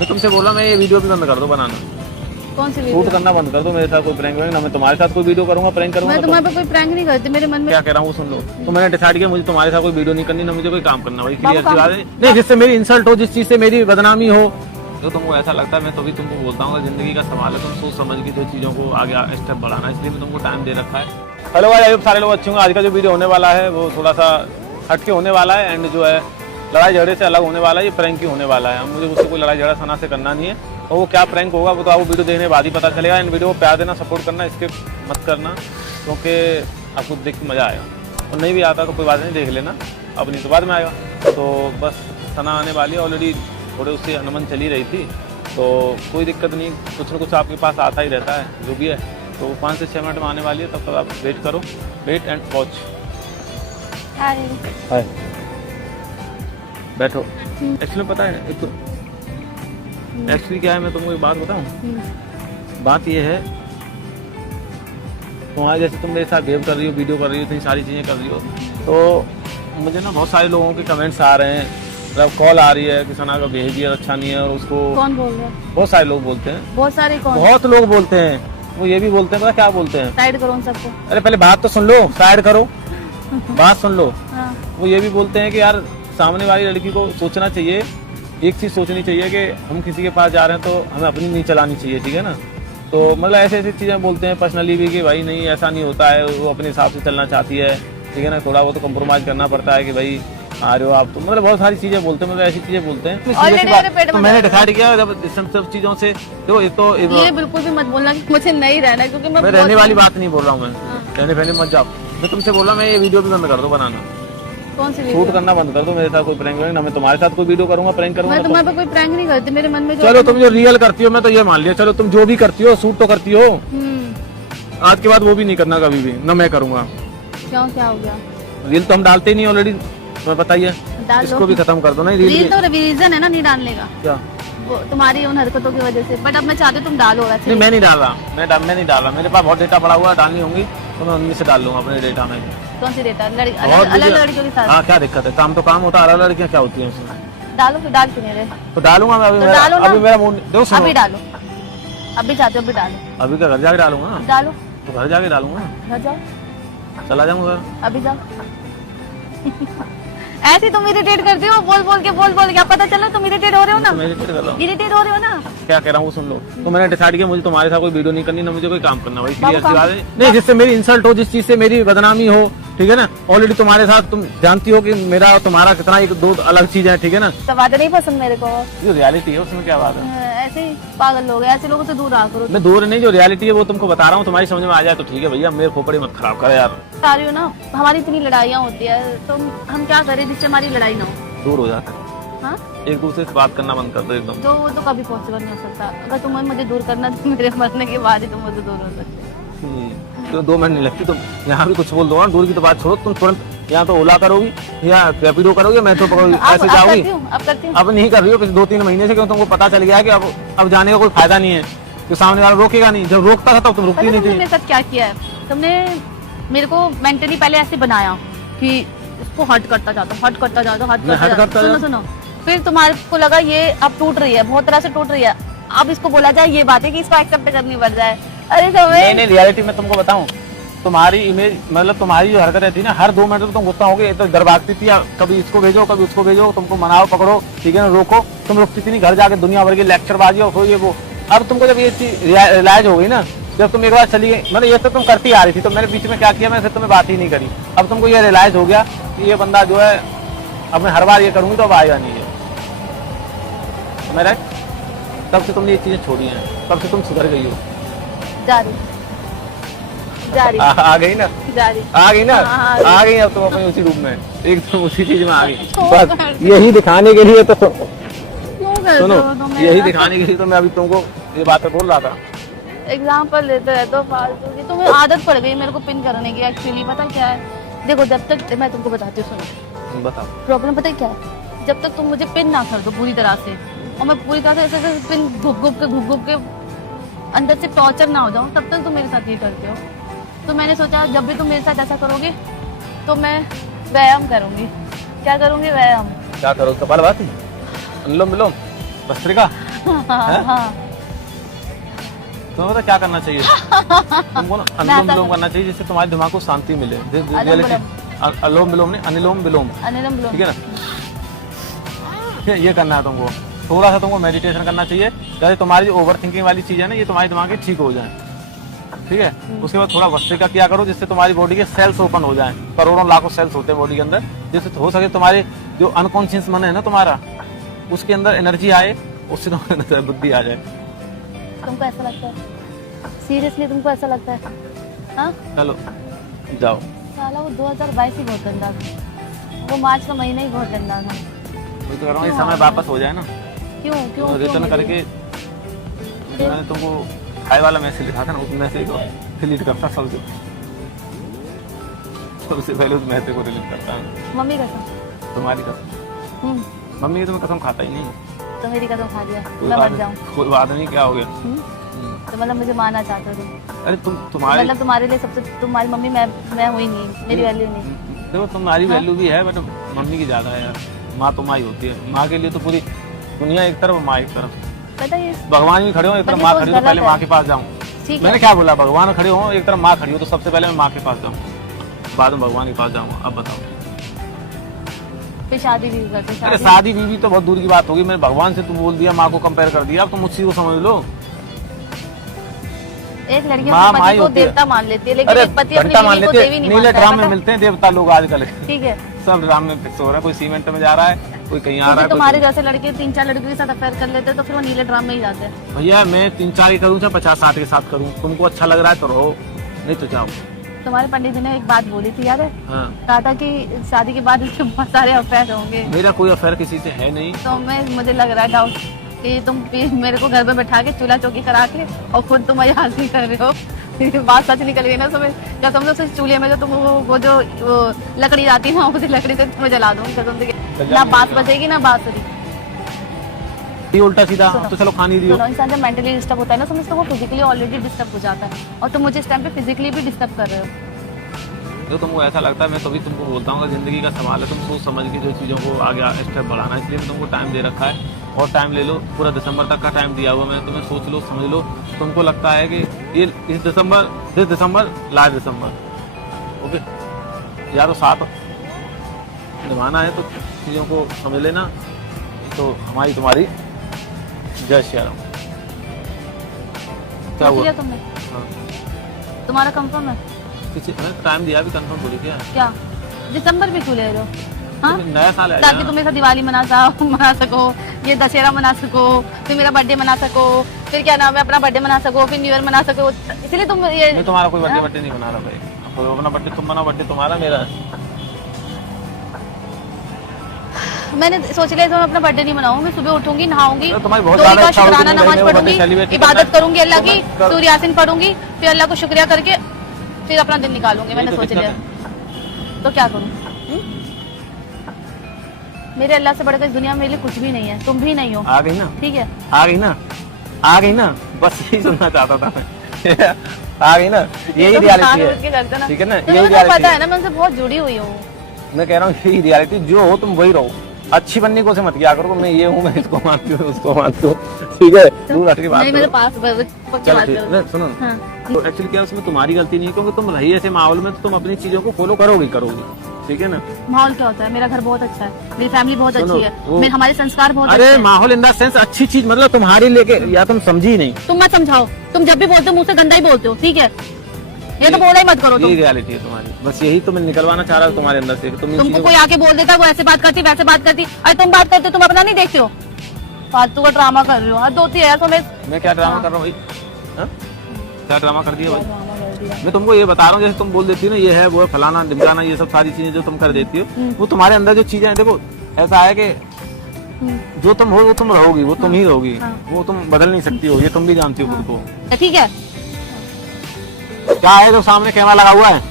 मैं तुमसे बोला मैं ये वीडियो भी बंद कर दो बनाना। कौन सी वीडियो? शूट करना बंद कर दो, मेरे साथ कोई प्रैंक ना मैं तुम्हारे साथ कोई वीडियो करूंगा, प्रैंक करूंगा। मैं तुम्हारे पे कोई प्रैंक नहीं करती, मेरे मन में क्या कह रहा हूँ सुन लो। तो मैंने डिसाइड किया मुझे तुम्हारे साथ कोई वीडियो नहीं करनी, ना मुझे कोई काम करना भाई, क्लियर सी बात है। नहीं जिससे मेरी इंसल्ट हो, जिस चीज से मेरी बदनामी हो, जो तुमको ऐसा लगता है मैं तो भी तुमको बोलता हूँ जिंदगी का सवाल है, तुम सोच समझ के जो चीजों को आगे स्टेप बढ़ाना, इसलिए मैं तुमको टाइम दे रखा है। हेलो भाई, सारे लोग अच्छे होंगे। आज का जो वीडियो होने वाला है वो थोड़ा सा हटके होने वाला है एंड जो है लड़ाई झगड़े से अलग होने वाला है। ये प्रैंक ही होने वाला है, मुझे उससे कोई लड़ाई झगड़ा सना से करना नहीं है। और वो क्या प्रैंक होगा वो तो आपको वीडियो देखने के बाद ही पता चलेगा। इन वीडियो को प्यार देना, सपोर्ट करना, स्किप मत करना क्योंकि आपको देख के मजा आएगा। और नहीं भी आता तो कोई बात नहीं, देख लेना, अब नहीं तो बाद में आएगा। तो बस सना आने वाली है ऑलरेडी, थोड़े उससे अनुमान चली रही थी तो कोई दिक्कत नहीं, कुछ ना कुछ आपके पास आता ही रहता है जो भी है। तो 5 से 6 मिनट में आने वाली है, तब तक आप वेट करो, वेट एंड वॉच। हाय हाय, बैठो। एक्चुअली पता है एक तो एक्चुअली क्या है, मैं तुमको एक बात बताऊं। बात ये है तुम्हारे जैसे तुम मेरे साथ बिहेव कर रही हो, वीडियो कर रही हो, इतनी सारी चीजें कर रही हो, तो मुझे ना बहुत सारे लोगों के कमेंट्स आ रहे हैं, मतलब कॉल आ रही है कि सना का बिहेवियर अच्छा नहीं है और उसको। कौन बोल रहा है? बहुत सारे लोग बोलते हैं, बहुत सारे कौन? बहुत लोग बोलते हैं। वो ये भी बोलते हैं, पता क्या बोलते हैं? साइड करो उन सबको। अरे पहले बात तो सुन लो, साइड करो, बात सुन लो। हाँ। वो ये भी बोलते हैं कि यार सामने वाली लड़की को सोचना चाहिए, एक चीज सोचनी चाहिए कि हम किसी के पास जा रहे हैं तो हमें अपनी नहीं चलानी चाहिए, ठीक है ना। तो मतलब ऐसे ऐसी चीजें बोलते हैं पर्सनली भी कि भाई नहीं ऐसा नहीं होता है, वो अपने हिसाब से चलना चाहती है, ठीक है ना, थोड़ा वो तो कम्प्रोमाइज करना पड़ता है कि भाई आ रहे हो आप तो, मतलब बहुत सारी चीजें बोलते हैं, मतलब ऐसी चीजें बोलते हैं। तो मैंने डिसाइड किया जब सब चीजों से तो ये बिल्कुल भी मत बोलना कि मुझे नहीं रहना, क्योंकि मैं रहने वाली बात नहीं बोल रहा हूँ मैं, रहने पहले मत जाओ। मैं तुमसे बोला मैं ये वीडियो भी बंद कर दो बनाना। कौन सी वीडियो? शूट करना बंद कर दो, मेरे साथ कोई प्रैंक ना मैं तुम्हारे साथ कोई वीडियो करूंगा, प्रैंक करूंगा। मैं तुम्हारे पे कोई प्रैंक नहीं करती, मेरे मन में जो। चलो तुम जो रियल करती हो मैं तो ये मान लिया, चलो तुम जो भी करती हो शूट तो करती हो, आज के बाद वो भी नहीं करना कभी भी, ना मैं करूंगा। क्यों, क्या हो गया? रील तो हम डालते ही नहीं ऑलरेडी, तुम्हें बताइए, इसको भी खत्म कर दो ना। रील तो रीजन है ना नहीं डालने का, क्या वो तुम्हारी उन हरकतों की वजह से। बट अब मैं चाहती हूँ तुम डालो। नहीं मैं नहीं डाल रहा, मैं नहीं डाल रहा, मेरे पास बहुत डेटा पड़ा हुआ है, डालनी होंगी तो मैं उनमें से डाल लूंगा अपने डेटा में। कौन सी डेटा? अलग लड़कियों के साथ? हाँ क्या दिक्कत है, काम तो काम होता है, अलग लड़कियाँ क्या होती है उसमें? डालो फिर, डाल क्यों नहीं रहे? तो डालूंगा मैं तो डालो ना। अभी मेरा मूड देखो, सुनो अभी डालो, अभी चाहते हो अभी डालो। अभी क्या घर जाके डालूंगा ना? डालो, तो घर जाके डालूंगा, घर जाओ, चला जाऊंगा अभी जाओ। ऐसे तुम इरिटेट करते हो, बोल बोल के क्या पता चला तुम इरिटेट हो रहे हो ना? इरिटेट हो रहे हो ना? क्या कह रहा हूँ सुन लो। तो मैंने डिसाइड किया मुझे तुम्हारे साथ कोई वीडियो नहीं करनी, ना मुझे कोई काम करना भाई, क्लियर सी बात है। नहीं जिससे मेरी इंसल्ट हो, जिस चीज से मेरी बदनामी हो, ठीक है ना। ऑलरेडी तुम्हारे साथ तुम जानती हो कि मेरा और तुम्हारा कितना एक दो अलग चीज है, ठीक है ना। तो बातें नहीं पसंद मेरे को, जो रियलिटी है उसमें क्या बात है। ऐसे ही पागल लोग, ऐसे लोगों से दूर रहा करो। मैं दूर नहीं, जो रियलिटी है वो तुमको बता रहा हूँ, तुम्हारी समझ में आ जाए तो ठीक है भैया, मेरे खोपड़ी मत खराब करे यार। बता रही हो ना, हमारी इतनी लड़ाइयाँ होती है तो हम क्या करें जिससे हमारी लड़ाई ना हो? दूर हो जाता है। हाँ, एक दूसरे से बात करना बंद कर दो एकदम। तो कभी पॉसिबल नहीं हो सकता। अगर तुम्हें मुझे दूर करना तो मेरे मरने के बाद ही तुम मुझे दूर हो सकते। तो 2 मिनट नहीं लगती, तुम यहाँ भी कुछ बोल दो ना, दूर की तो बात छोड़ो, तुम तुरंत यहाँ तो ओला करोगी या रैपिडो करोगे, मैं तो ऐसे जाऊंगी। अब करती हूँ, अब नहीं कर रही हो 2-3 महीने से, क्यों तुमको पता चल गया है कि अब जाने का कोई फायदा नहीं है, तो सामने वाला रोकेगा नहीं। जब रोकता था तब तुम रुकती नहीं थी। मेरे साथ क्या किया है तुमने? मेरे को मेंटली पहले ऐसे बनाया कि इसको हर्ट करता जाता, हर्ट करता जाता। सुनो, फिर तुम्हारे को लगा ये अब टूट रही है, बहुत तरह से टूट रही है, अब इसको बोला जाए ये बात है कि इसको एक्सेप्ट करनी पड़ जाए। अरे नहीं, रियलिटी में तुमको बताऊं, तुम्हारी इमेज मतलब तुम्हारी जो हरकत थी ना, हर 2 मिनट में तुम गुस्सा होगे, तो डर भागती थी, कभी इसको भेजो कभी उसको भेजो, तुमको मनाओ पकड़ो, ठीक है ना, रोको, तुम रुकती थी नहीं, घर जाके दुनिया भर की लेक्चरबाजी और ये वो। अब तुमको जब ये चीज रियलाइज हो गई ना, जब तुम एक बार चली गई, मतलब ये तो तुम करती आ रही थी, तो मैंने बीच में क्या किया, मैंने तुम्हें बात ही नहीं करी। अब तुमको ये रियलाइज हो गया कि ये बंदा जो है, अब मैं हर बार ये करूंगी तो अब आएगा नहीं है मेरा। तब से तुमने ये चीजें छोड़ी हैं, तब से तुम सुधर गई हो। जा रही आ गई ना, आ गई ना, आ गई। अब तुम अपने उसी रूप में एकदम उसी चीज में आ गई। बस यही दिखाने के लिए तो सुनो, यही दिखाने के लिए तो मैं अभी तुमको ये बातें बोल रहा था। एग्जाम्पल लेते रहते हो फालतू की, तुम्हें आदत पड़ गई मेरे को पिन करने की। एक्चुअली पता क्या है, देखो जब तक मैं तुमको बताती हूँ, सुनो बताओ प्रॉब्लम पता है क्या है, जब तक तुम मुझे पिन ना कर दो पूरी तरह से, और मैं पूरी तरह से ऐसे पिन घुप के अंदर से टॉर्चर ना हो जाऊँ, तब तक तुम मेरे साथ ये करते हो। तो मैंने सोचा जब भी तुम मेरे साथ ऐसा करोगे तो मैं व्यायाम करूंगी। क्या करूंगी? व्यायाम। क्या करो? कपालभाति, अनुलोम विलोम, भस्त्रिका, हाँ, हाँ। तुम्हें पता क्या करना चाहिए? तुमको ना अनुलोम विलोम करना चाहिए, जिससे तुम्हारे दिमाग को शांति मिले। अनुलोम विलोम नहीं, अनुलोम विलोम, अनुलोम विलोम। ठीक है ना? ये करना है तुमको। थोड़ा सा तुमको मेडिटेशन करना चाहिए, जैसे तुम्हारी जो ओवर थिंकिंग वाली चीज है ना, ये तुम्हारे दिमाग की ठीक हो जाए, ठीक है। उसके बाद थोड़ा भस्त्रिका किया करो, जिससे तुम्हारी बॉडी के सेल्स ओपन हो जाएं। करोड़ों लाखों सेल्स होते हैं बॉडी के अंदर, जिससे हो सके तुम्हारे जो अनकॉन्शियस मन है ना तुम्हारा, उसके अंदर एनर्जी आए, उससे तुम्हारी बुद्धि आ जाए। तुमको ऐसा लगता है? सीरियसली तुमको ऐसा लगता है? हाँ, चलो जाओ। साला वो 2022 ही बहुत गंदा था, वो मार्च का महीना ही बहुत गंदा था। मैं तो कह रहा हूँ ये समय वापस हो जाए ना, क्यों क्यों रिटर्न करके। मैंने तुमको हाई वाला मैसेज लिखा था ना, उस मैसेज को डिलीट करता सबसे पहले, उस मैसेज को डिलीट करता हूँ। मम्मी कसम? तुम्हारी कसम। मम्मी की तो मैं कसम खाता ही नहीं। तो मेरी कसम खा दिया, मैं मर जाऊँ? कोई बात नहीं, क्या हो गया? तो मतलब मुझे मानना चाहते हो तुम? अरे तुम्हारी मतलब तुम्हारे लिए सबसे, तुम्हारी मम्मी मैं हुई नहीं, मेरी वैल्यू नहीं। देखो तुम्हारी वैल्यू भी है, बट मम्मी की ज्यादा है यार। माँ तो माँ ही होती है, माँ के लिए तो पूरी दुनिया एक तरफ, माँ एक तरफ। पता है भगवान भी खड़े हो एक तरफ, माँ खड़ी हो, तो पहले माँ के पास जाऊँ। मैंने क्या बोला? भगवान खड़े हो एक तरफ, माँ खड़ी हो, तो सबसे पहले मैं माँ के पास जाऊँ, बाद में भगवान के पास जाऊँगा। अब बताओ, फिर शादी भी करते? अरे शादी बीवी तो बहुत दूर की बात होगी। मैंने भगवान से तुम बोल दिया, माँ को कंपेयर कर दिया, अब तुम मुझसे को समझ लो। एक लड़की अपने पति को देवता मान लेती है, लेकिन एक पति अपनी बीवी को देवी नहीं मानता। ड्राम में मिलते हैं देवता लोग आजकल, ठीक है, सब ड्राम में फिक्स हो रहा है। कोई सीमेंट में जा रहा है, कोई कहीं आ रहा है। तुम्हारे जैसे लड़के 3-4 लड़कियों के साथ अफेयर कर लेते हैं, तो फिर वो नीले ड्राम में ही जाते हैं। भैया मैं 3-4 ही करूँ, चाहे 50-60 के साथ करूँ, तुमको अच्छा लग रहा है तो रहो, नहीं तो जाओ। तुम्हारे पंडित जी ने एक बात बोली थी, याद है? हाँ। कहा था कि शादी के बाद इसके बहुत सारे अफेयर होंगे। मेरा कोई अफेयर किसी से है नहीं। तो मुझे लग रहा है डाउट कि तुम मेरे को घर पे बैठा के चूल्हा चौकी करा के और खुद तुम मजाक नहीं कर रहे हो। बात सच निकल गई ना तुम्हें। क्या समझो सिर्फ चूल्हे में जो तुम वो जो लकड़ी आती है ना, उसी लकड़ी से तुम्हें जला दूंगी कसम से। ना बात बचेगी ना बांसुरी। ये उल्टा सीधा तो चलो खानी दियो। इंसान जब मेंटली डिस्टर्ब होता है ना, समझते वो फिजिकली ऑलरेडी डिस्टर्ब हो जाता है, और तुम मुझे इस टाइम पे फिजिकली भी डिस्टर्ब कर रहे हो। जो तुमको ऐसा लगता है, मैं तभी तुमको बोलता हूँ जिंदगी का सवाल है, तुम सोच समझ के जो चीज़ों को आगे स्टेप बढ़ाना, इसलिए मैं तुमको टाइम दे रखा है। और टाइम ले लो, पूरा दिसंबर तक का टाइम दिया हुआ मैंने तुम्हें, सोच लो समझ लो। तुमको लगता है कि ये इस दिसंबर लास्ट दिसंबर, ओके, या तो साथ निभाना है तो चीज़ों को समझ लेना। तो हमारी तुम्हारी जय श्री राम। क्या हुआ तुमने? तुम्हारा कंफर्म है? किसी टाइम दिया भी कंफर्म थोड़ी क्या दिसंबर भी क्यों ले रहे हो? हाँ? नया साल है ताकि तुम ऐसा दिवाली मना सको, ये दशहरा मना सको, फिर मेरा बर्थडे मना सको, फिर क्या नाम है अपना बर्थडे मना सको, फिर न्यू ईयर मना सको। इसलिए तुम ये मैं तुम्हारा कोई बर्थडे नहीं मना रहा भाई। अपना बर्थडे तुम मनाओ, बर्थडे तुम्हारा मेरा है। मैंने सोच लिया मैं अपना बर्थडे नहीं मनाऊंगी। मैं सुबह उठूंगी, नहाऊंगी, तुम्हारी बहुत ज्यादा इच्छा होती है, शुक्राना नमाज पढ़ूंगी, इबादत करूंगी अल्लाह की, सूर्य यासीन पढ़ूंगी, फिर अल्लाह को शुक्रिया करके फिर अपना दिन निकालूंगी। मैंने सोच लिया, तो क्या करूं? मेरे अल्लाह से बढ़कर इस दुनिया में मेरे लिए कुछ भी नहीं है, तुम भी नहीं हो। आ गई ना? ठीक है, आ गई ना, बस यही सुनना चाहता था मैं। आ गई ना, यही रियलिटी है, ठीक है ना? यही रियलिटी पता है ना, मैं उनसे बहुत जुड़ी हुई हूँ। मैं कह रहा हूँ यही रियलिटी, जो हो तुम वही रहो, अच्छी बनने को से मत किया करो। मैं ये हूँ, मैं इसको मानती हूँ, उसको मानती हूँ, ठीक है? दूर हट के बात मेरे पास सुनो, तो एक्चुअली क्या उसमें तुम्हारी गलती नहीं है, क्योंकि तुम रही ऐसे माहौल में, तो तुम अपनी चीजों को फॉलो करोगी, ठीक है ना? माहौल क्या होता है? मेरा घर बहुत अच्छा है, मेरी फैमिली बहुत अच्छी है, हमारे संस्कार बहुत अच्छे हैं। माहौल इन द सेंस अच्छी चीज, मतलब तुम्हारी लेके, या तुम समझी नहीं। तुम मत समझाओ, तुम जब भी बोलते हो मुझसे गंदा ही बोलते हो, ठीक है? ये तो बोला ही मत करो। ये रियलिटी है तुम्हारी, बस यही तो मैं निकलवाना चाह रहा हूँ तुम्हारे अंदर से। तुमको कोई आके बोल देता, वो ऐसे बात करती वैसे बात करती, अरे तुम बात करते हो, तुम अपना नहीं देखते हो, फालतू का ड्रामा कर रहे हो। हद होती है यार तुम्हें। मैं क्या ड्रामा कर रहा हूँ भाई? क्या ड्रामा कर दिया भाई? मैं तुमको ये बता रहा हूँ, जैसे तुम बोल देती हो ना ये है वो है फलाना ढिमकाना, ये सब सारी चीजें जो तुम कर देती हो, वो तुम्हारे अंदर जो चीजें हैं, देखो ऐसा है कि जो तुम हो वो तुम रहोगी, वो तुम ही रहोगी, वो तुम बदल नहीं सकती हो, ये तुम भी जानती हो खुद को, ठीक है? क्या है जो सामने कैमरा लगा हुआ है?